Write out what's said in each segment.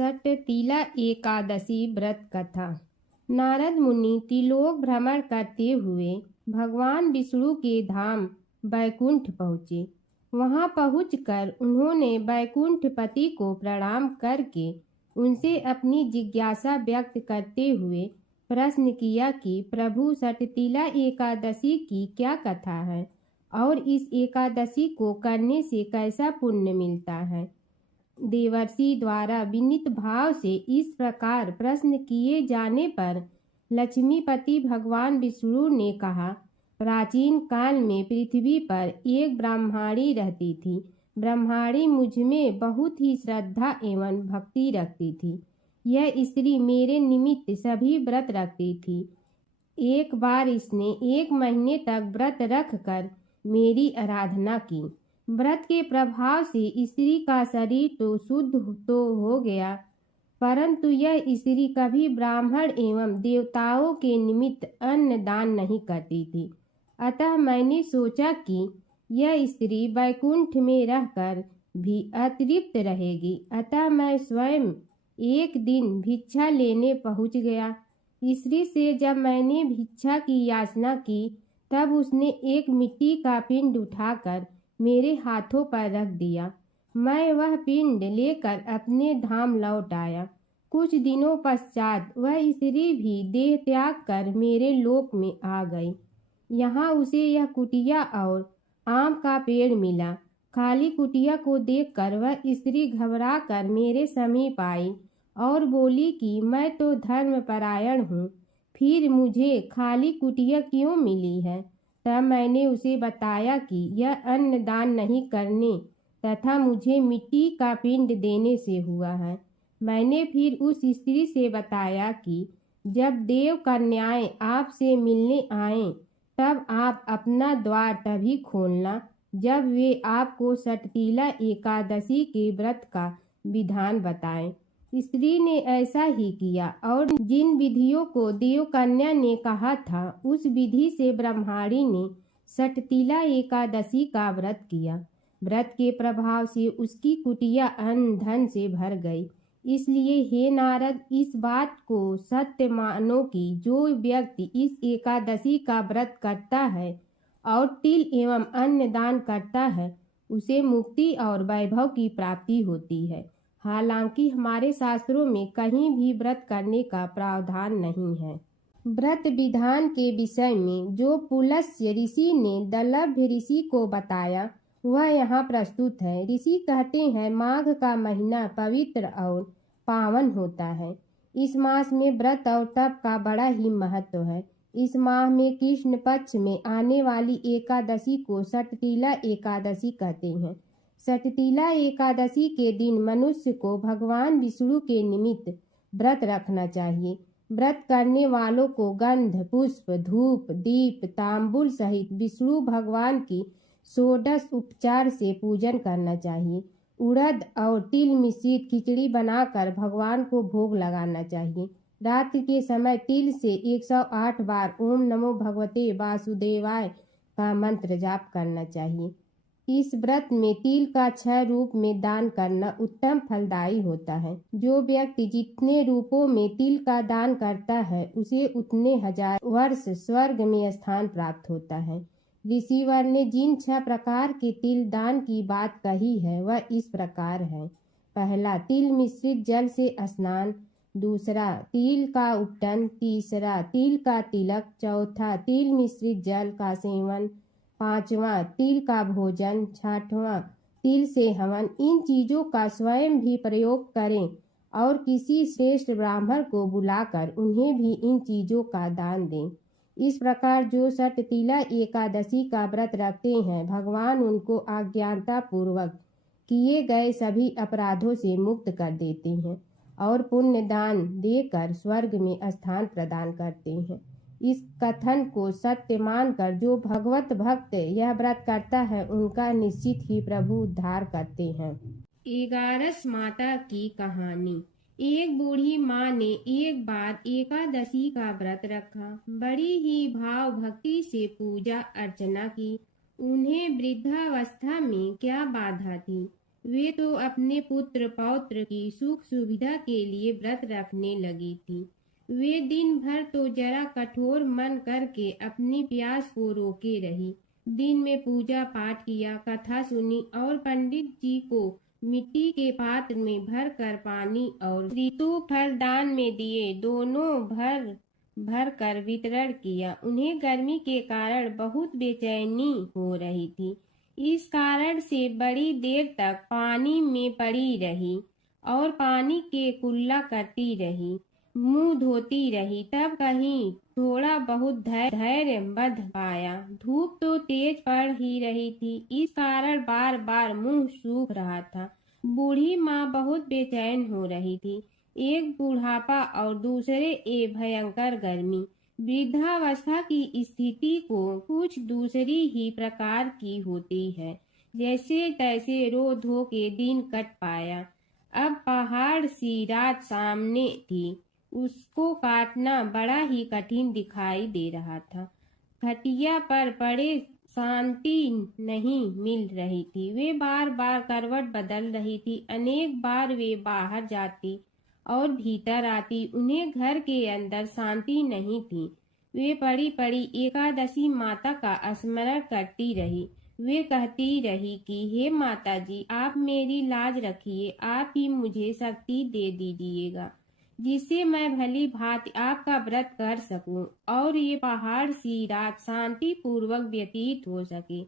सटतीला एकादशी व्रत कथा। नारद मुनि त्रिलोक भ्रमण करते हुए भगवान विष्णु के धाम बैकुंठ पहुँचे। वहां पहुंचकर उन्होंने बैकुंठपति को प्रणाम करके उनसे अपनी जिज्ञासा व्यक्त करते हुए प्रश्न किया कि प्रभु, सटतीला एकादशी की क्या कथा है और इस एकादशी को करने से कैसा पुण्य मिलता है। देवर्षि द्वारा विनीत भाव से इस प्रकार प्रश्न किए जाने पर लक्ष्मीपति भगवान विष्णु ने कहा, प्राचीन काल में पृथ्वी पर एक ब्राह्मणी रहती थी। ब्राह्मणी मुझ में बहुत ही श्रद्धा एवं भक्ति रखती थी। यह स्त्री मेरे निमित्त सभी व्रत रखती थी। एक बार इसने 1 महीने तक व्रत रखकर मेरी आराधना की। व्रत के प्रभाव से स्त्री का शरीर तो शुद्ध तो हो गया, परंतु यह स्त्री कभी ब्राह्मण एवं देवताओं के निमित्त अन्न दान नहीं करती थी। अतः मैंने सोचा कि यह स्त्री वैकुंठ में रहकर भी अतृप्त रहेगी। अतः मैं स्वयं एक दिन भिक्षा लेने पहुंच गया। स्त्री से जब मैंने भिक्षा की याचना की, तब उसने एक मिट्टी का पिंड उठाकर मेरे हाथों पर रख दिया। मैं वह पिंड लेकर अपने धाम लौट आया। कुछ दिनों पश्चात वह स्त्री भी देह त्याग कर मेरे लोक में आ गई। यहाँ उसे यह कुटिया और आम का पेड़ मिला। खाली कुटिया को देखकर वह स्त्री घबरा कर मेरे समीप आई और बोली कि मैं तो धर्मपरायण हूँ, फिर मुझे खाली कुटिया क्यों मिली है। तब मैंने उसे बताया कि यह अन्न दान नहीं करने तथा मुझे मिट्टी का पिंड देने से हुआ है। मैंने फिर उस स्त्री से बताया कि जब देव कन्याएं आपसे मिलने आएं, तब आप अपना द्वार तभी खोलना जब वे आपको सटतीला एकादशी के व्रत का विधान बताएं। स्त्री ने ऐसा ही किया और जिन विधियों को देव कन्या ने कहा था, उस विधि से ब्रह्माणी ने सटतीला एकादशी का व्रत किया। व्रत के प्रभाव से उसकी कुटिया अन्न धन से भर गई। इसलिए हे नारद, इस बात को सत्य मानो कि जो व्यक्ति इस एकादशी का व्रत करता है और तिल एवं अन्न दान करता है, उसे मुक्ति और वैभव की प्राप्ति होती है। हालांकि हमारे शास्त्रों में कहीं भी व्रत करने का प्रावधान नहीं है। व्रत विधान के विषय में जो पुलस्त्य ऋषि ने दलभ्य ऋषि को बताया, वह यहाँ प्रस्तुत है। ऋषि कहते हैं, माघ का महीना पवित्र और पावन होता है। इस मास में व्रत और तप का बड़ा ही महत्व है। इस माह में कृष्ण पक्ष में आने वाली एकादशी को सटतीला एकादशी कहते हैं। सटतीला एकादशी के दिन मनुष्य को भगवान विष्णु के निमित्त व्रत रखना चाहिए। व्रत करने वालों को गंध, पुष्प, धूप, दीप, तांबुल सहित विष्णु भगवान की 16 उपचार से पूजन करना चाहिए। उड़द और तिल मिश्रित खिचड़ी बनाकर भगवान को भोग लगाना चाहिए। रात्रि के समय तिल से 108 बार ओम नमो भगवते वासुदेवाय का मंत्र जाप करना चाहिए। इस व्रत में तिल का 6 रूप में दान करना उत्तम फलदायी होता है। जो व्यक्ति जितने रूपों में तिल का दान करता है, उसे उतने 1000 वर्ष स्वर्ग में स्थान प्राप्त होता है। ऋषिवर ने जिन 6 प्रकार के तिल दान की बात कही है, वह इस प्रकार है। पहला, तिल मिश्रित जल से स्नान। दूसरा, तिल का उपटन। तीसरा, तिल का तिलक। चौथा, तिल मिश्रित जल का सेवन। पांचवा, तिल का भोजन। छठवां, तिल से हवन। इन चीजों का स्वयं भी प्रयोग करें और किसी श्रेष्ठ ब्राह्मण को बुलाकर उन्हें भी इन चीजों का दान दें। इस प्रकार जो सटतीला एकादशी का व्रत रखते हैं, भगवान उनको अज्ञानता पूर्वक किए गए सभी अपराधों से मुक्त कर देते हैं और पुण्य दान देकर स्वर्ग में स्थान प्रदान करते हैं। इस कथन को सत्य मानकर जो भगवत भक्त यह व्रत करता है, उनका निश्चित ही प्रभु उद्धार करते हैं। 11 माता की कहानी। एक बूढ़ी माँ ने एक बार एकादशी का व्रत रखा। बड़ी ही भाव भक्ति से पूजा अर्चना की। उन्हें वृद्धावस्था में क्या बाधा थी। वे तो अपने पुत्र पौत्र की सुख सुविधा के लिए व्रत रखने लगी थी। वे दिन भर तो जरा कठोर मन करके अपनी प्यास को रोके रही। दिन में पूजा पाठ किया, कथा सुनी और पंडित जी को मिट्टी के पात्र में भर कर पानी और ऋतु फल दान में दिए, दोनों भर भर कर वितरण किया। उन्हें गर्मी के कारण बहुत बेचैनी हो रही थी। इस कारण से बड़ी देर तक पानी में पड़ी रही और पानी के कुल्ला करती रही, मुंह धोती रही। तब कहीं थोड़ा बहुत धैर्य बंध पाया। धूप तो तेज पड़ ही रही थी, इस कारण बार बार मुंह सूख रहा था। बूढ़ी माँ बहुत बेचैन हो रही थी। एक बुढ़ापा और दूसरे ये भयंकर गर्मी। वृद्धावस्था की स्थिति को कुछ दूसरी ही प्रकार की होती है। जैसे तैसे रो धो के दिन कट पाया। अब पहाड़ सी रात सामने थी, उसको काटना बड़ा ही कठिन दिखाई दे रहा था। खटिया पर पड़े शांति नहीं मिल रही थी। वे बार बार करवट बदल रही थी। अनेक बार वे बाहर जाती और भीतर आती, उन्हें घर के अंदर शांति नहीं थी। वे पड़ी पड़ी एकादशी माता का स्मरण करती रही। वे कहती रही कि हे माता जी, आप मेरी लाज रखिए, आप ही मुझे शक्ति दे दीजिएगा जिससे मैं भली भांति आपका व्रत कर सकूं और ये पहाड़ सी रात शांति पूर्वक व्यतीत हो सके।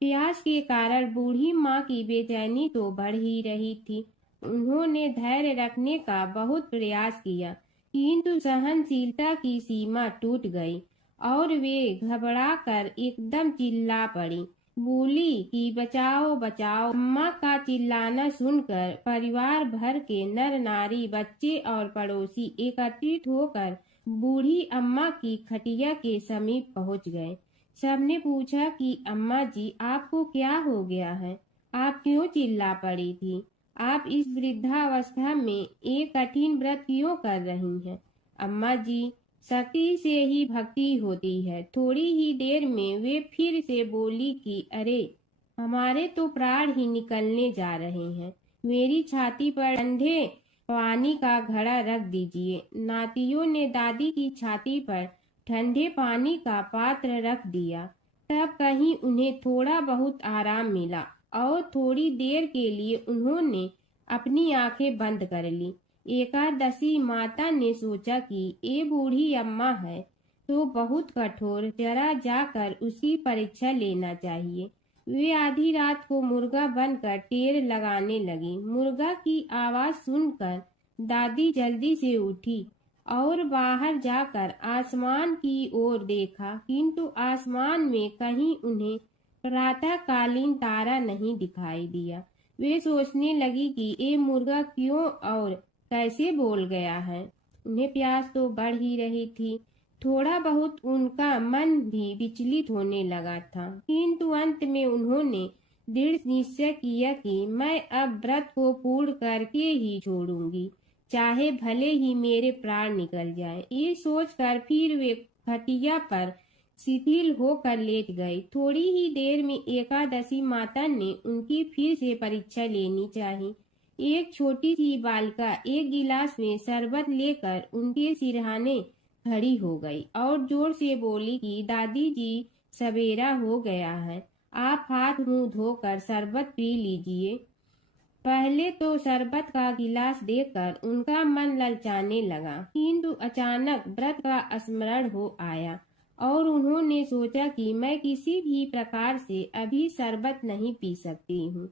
प्यास के कारण बूढ़ी माँ की बेचैनी तो बढ़ ही रही थी। उन्होंने धैर्य रखने का बहुत प्रयास किया, किंतु सहनशीलता की सीमा टूट गई और वे घबराकर एकदम चिल्ला पड़ी। बोली कि बचाओ बचाओ। अम्मा का चिल्लाना सुनकर परिवार भर के नर नारी, बच्चे और पड़ोसी एकत्रित होकर बूढ़ी अम्मा की खटिया के समीप पहुंच गए। सबने पूछा कि अम्मा जी, आपको क्या हो गया है? आप क्यों चिल्ला पड़ी थी? आप इस वृद्धावस्था में एक कठिन व्रत क्यों कर रही हैं? अम्मा जी, शक्ति से ही भक्ति होती है। थोड़ी ही देर में वे फिर से बोली कि अरे, हमारे तो प्राण ही निकलने जा रहे हैं। मेरी छाती पर ठंडे पानी का घड़ा रख दीजिए। नातियों ने दादी की छाती पर ठंडे पानी का पात्र रख दिया। तब कहीं उन्हें थोड़ा बहुत आराम मिला और थोड़ी देर के लिए उन्होंने अपनी आंखें बंद कर ली। एकादशी माता ने सोचा कि ये बूढ़ी अम्मा है तो बहुत कठोर, जरा जाकर उसकी परीक्षा लेना चाहिए। वे आधी रात को मुर्गा बनकर टेर लगाने लगी। मुर्गा की आवाज सुनकर दादी जल्दी से उठी और बाहर जाकर आसमान की ओर देखा, किंतु आसमान में कहीं उन्हें प्रातःकालीन तारा नहीं दिखाई दिया। वे सोचने लगी कि ये मुर्गा क्यों और कैसे बोल गया है। उन्हें प्यास तो बढ़ ही रही थी। थोड़ा बहुत उनका मन भी विचलित होने लगा था, किंतु अंत में उन्होंने दृढ़ निश्चय किया कि मैं अब व्रत को पूर्ण करके ही छोड़ूंगी, चाहे भले ही मेरे प्राण निकल जाएं। ये सोचकर फिर वे खटिया पर शिथिल होकर लेट गई। थोड़ी ही देर में एकादशी माता ने उनकी फिर से परीक्षा लेनी चाहिए। एक छोटी सी बालिका एक गिलास में शरबत लेकर उनके सिरहाने खड़ी हो गई और जोर से बोली कि दादी जी, सवेरा हो गया है, आप हाथ मुंह धोकर शरबत पी लीजिए। पहले तो शरबत का गिलास देखकर उनका मन ललचाने लगा, किंतु अचानक व्रत का स्मरण हो आया और उन्होंने सोचा कि मैं किसी भी प्रकार से अभी शरबत नहीं पी सकती हूँ,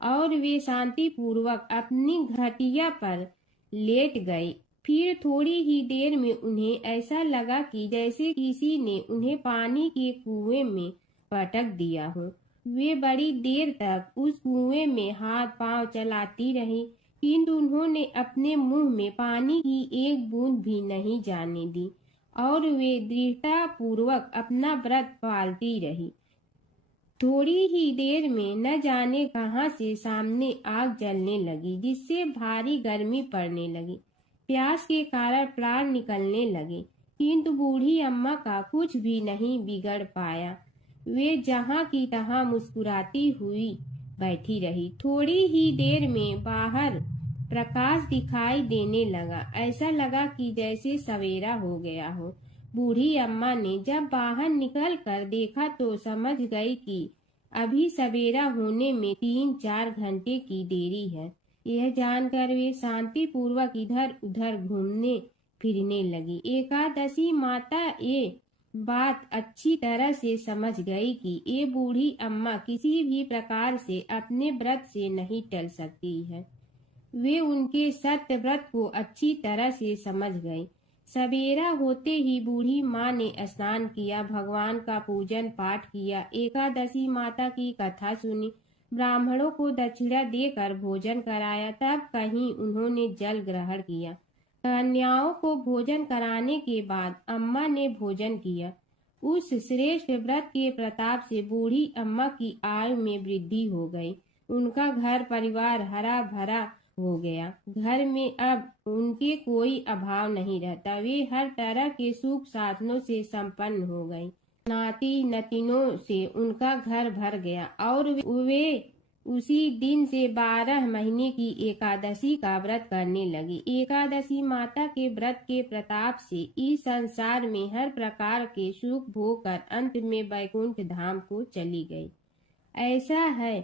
और वे शांति पूर्वक अपनी घटिया पर लेट गई। फिर थोड़ी ही देर में उन्हें ऐसा लगा कि जैसे किसी ने उन्हें पानी के कुएं में पटक दिया हो। वे बड़ी देर तक उस कुएं में हाथ पांव चलाती रही, किंतु उन्होंने अपने मुंह में पानी की एक बूंद भी नहीं जाने दी और वे दृढ़ता पूर्वक अपना व्रत पालती रही। थोड़ी ही देर में न जाने कहां से सामने आग जलने लगी, जिससे भारी गर्मी पड़ने लगी। प्यास के कारण प्राण निकलने लगे, किंतु बूढ़ी अम्मा का कुछ भी नहीं बिगड़ पाया। वे जहां की तहां मुस्कुराती हुई बैठी रही। थोड़ी ही देर में बाहर प्रकाश दिखाई देने लगा। ऐसा लगा कि जैसे सवेरा हो गया हो। बूढ़ी अम्मा ने जब बाहर निकल कर देखा तो समझ गई कि अभी सवेरा होने में 3-4 घंटे की देरी है। यह जानकर वे शांति पूर्वक इधर उधर घूमने फिरने लगी। एकादशी माता ये बात अच्छी तरह से समझ गई कि ये बूढ़ी अम्मा किसी भी प्रकार से अपने व्रत से नहीं टल सकती है। वे उनके सत्य व्रत को अच्छी तरह से समझ गई। सवेरा होते ही बूढ़ी माँ ने स्नान किया, भगवान का पूजन पाठ किया, एकादशी माता की कथा सुनी, ब्राह्मणों को दक्षिणा देकर भोजन कराया। तब कहीं उन्होंने जल ग्रहण किया। कन्याओं को भोजन कराने के बाद अम्मा ने भोजन किया। उस श्रेष्ठ व्रत के प्रताप से बूढ़ी अम्मा की आयु में वृद्धि हो गई। उनका घर परिवार हरा भरा हो गया। घर में अब उनके कोई अभाव नहीं रहता। वे हर तरह के सुख साधनों से संपन्न हो गई। नाती नतिनों से उनका घर भर गया और वे उसी दिन से 12 महीने की एकादशी का व्रत करने लगी। एकादशी माता के व्रत के प्रताप से इस संसार में हर प्रकार के सुख भोग कर अंत में वैकुंठ धाम को चली गई। ऐसा है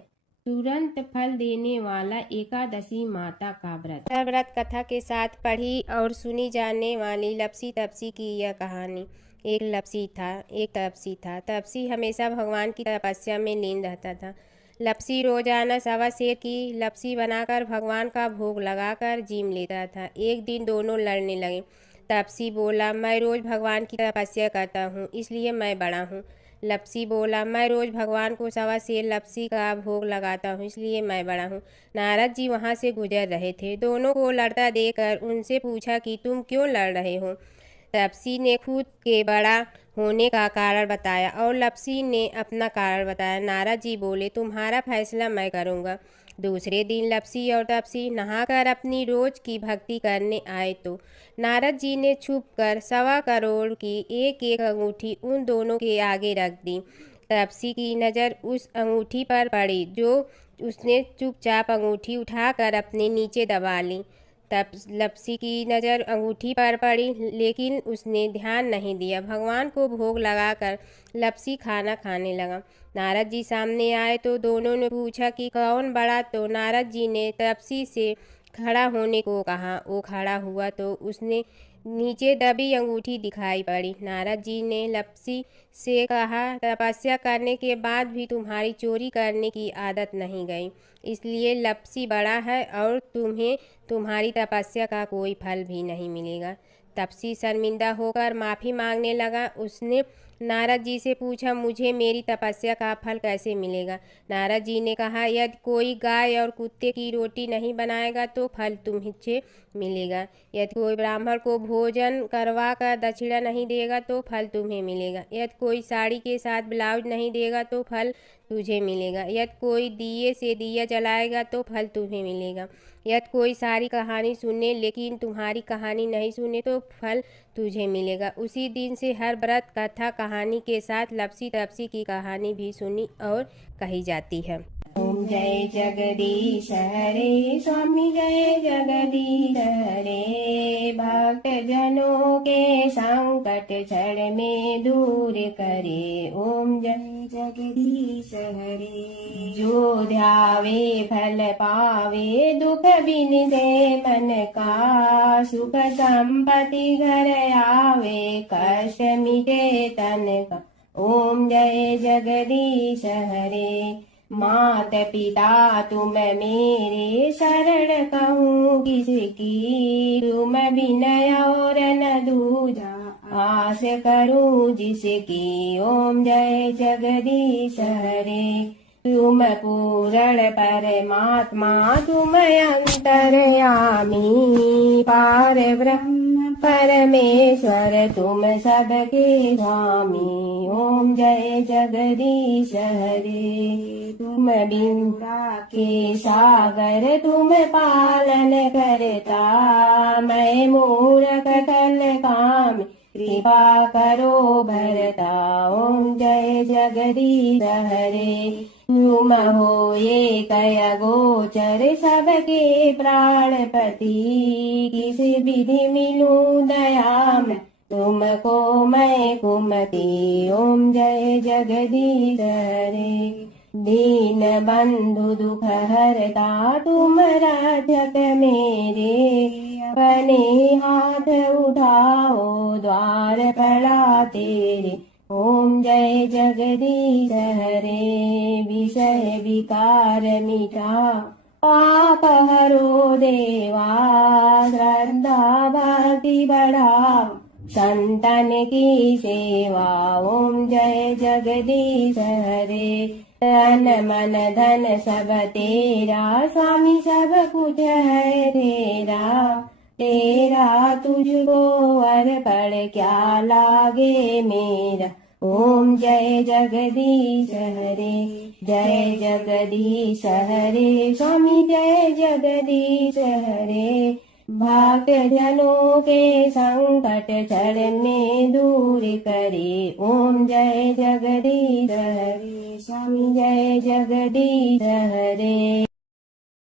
तुरंत फल देने वाला एकादशी माता का व्रत। व्रत कथा के साथ पढ़ी और सुनी जाने वाली लपसी तपसी की यह कहानी। एक लपसी था, एक तपसी था। तपसी हमेशा भगवान की तपस्या में लीन रहता था। लपसी रोजाना 1.25 सेर की लपसी बनाकर भगवान का भोग लगाकर जीम लेता था। एक दिन दोनों लड़ने लगे। तपसी बोला, मैं रोज भगवान की तपस्या करता हूँ, इसलिए मैं बड़ा हूँ। लपसी बोला, मैं रोज भगवान को 1.25 सेर लपसी का भोग लगाता हूँ, इसलिए मैं बड़ा हूँ। नारद जी वहाँ से गुजर रहे थे। दोनों को लड़ता देखकर उनसे पूछा कि तुम क्यों लड़ रहे हो। तपसी ने खुद के बड़ा होने का कारण बताया और लपसी ने अपना कारण बताया। नारद जी बोले, तुम्हारा फैसला मैं करूँगा। दूसरे दिन लपसी और तपसी नहाकर अपनी रोज की भक्ति करने आए तो नारद जी ने छुपकर 1.25 करोड़ की एक अंगूठी उन दोनों के आगे रख दी। तपसी की नज़र उस अंगूठी पर पड़ी जो उसने चुपचाप अंगूठी उठाकर अपने नीचे दबा ली। तब लपसी की नज़र अंगूठी पर पड़ी, लेकिन उसने ध्यान नहीं दिया। भगवान को भोग लगाकर लपसी खाना खाने लगा। नारद जी सामने आए तो दोनों ने पूछा कि कौन बड़ा, तो नारद जी ने तपसी से खड़ा होने को कहा। वो खड़ा हुआ तो उसने नीचे दबी अंगूठी दिखाई पड़ी। नारद जी ने लपसी से कहा, तपस्या करने के बाद भी तुम्हारी चोरी करने की आदत नहीं गई, इसलिए लपसी बड़ा है और तुम्हें तुम्हारी तपस्या का कोई फल भी नहीं मिलेगा। तपसी शर्मिंदा होकर माफ़ी मांगने लगा। उसने नारद जी से पूछा, मुझे मेरी तपस्या का फल कैसे मिलेगा। नारद जी ने कहा, यदि कोई गाय और कुत्ते की रोटी नहीं बनाएगा तो फल तुम्हें मिलेगा। यदि कोई ब्राह्मण को भोजन करवा कर दक्षिणा नहीं देगा तो फल तुम्हें मिलेगा। यदि कोई साड़ी के साथ ब्लाउज नहीं देगा तो फल तुझे मिलेगा। यदि कोई दिए से दिया जलाएगा तो फल तुम्हें मिलेगा। यदि कोई सारी कहानी सुने लेकिन तुम्हारी कहानी नहीं सुने तो फल तुझे मिलेगा। उसी दिन से हर व्रत कथा कहानी के साथ लपसी तपसी की कहानी भी सुनी और कही जाती है। ओम जय जगदीश हरे, स्वामी जय जगदीश हरे। भक्त जनों के संकट क्षण में दूर करे। ओम जय जगदीश हरे। जो ध्यावे फल पावे, दुख बिन दे मन का। सुख संपत्ति घर आवे, कष्ट मिटे तन का। ओम जय जगदीश हरे। मात पिता तुम मेरे, शरण कहूँ किसकी। तुम विनय और न दूजा, आस करूँ जिसकी। ओम जय जगदीश हरे। तुम पूर्ण परमात्मा, तुम अंतर्यामी। पार ब्रह्म परमेश्वर, तुम सबके स्वामी। ओम जय जगदीश हरे। तुम बिंदा के सागर, तुम पालन करता। मैं मूर्ख कल काम, कृपा करो भरता। ओम जय जगदीश हरे। तुम हो ये कय गोचर सबके प्राणपति, किस विधि मिलूं दया में तुमको मैं कुमति। ओम जय जगदीश हरे। दीन बंधु दुख हरता तुम रक्षक मेरे, अपने हाथ उठाओ द्वार पड़ा तेरे। ओम जय जगदीश हरे। विषय विकार मिटा पाप हरो देवा, श्रद्धा भक्ति बढ़ाओ संतन की सेवा। ओम जय जगदीश हरे। तन मन धन सब तेरा, स्वामी सब कुछ है तेरा। तेरा तुझको अर्पण क्या लागे मेरा। ओम जय जगदीश हरे। जय जगदीश हरे। स्वामी जय जगदीश हरे। भक्त जनों के संकट क्षण में दूर करे। ओम जय जगदीश हरे। स्वामी जय जगदीश हरे।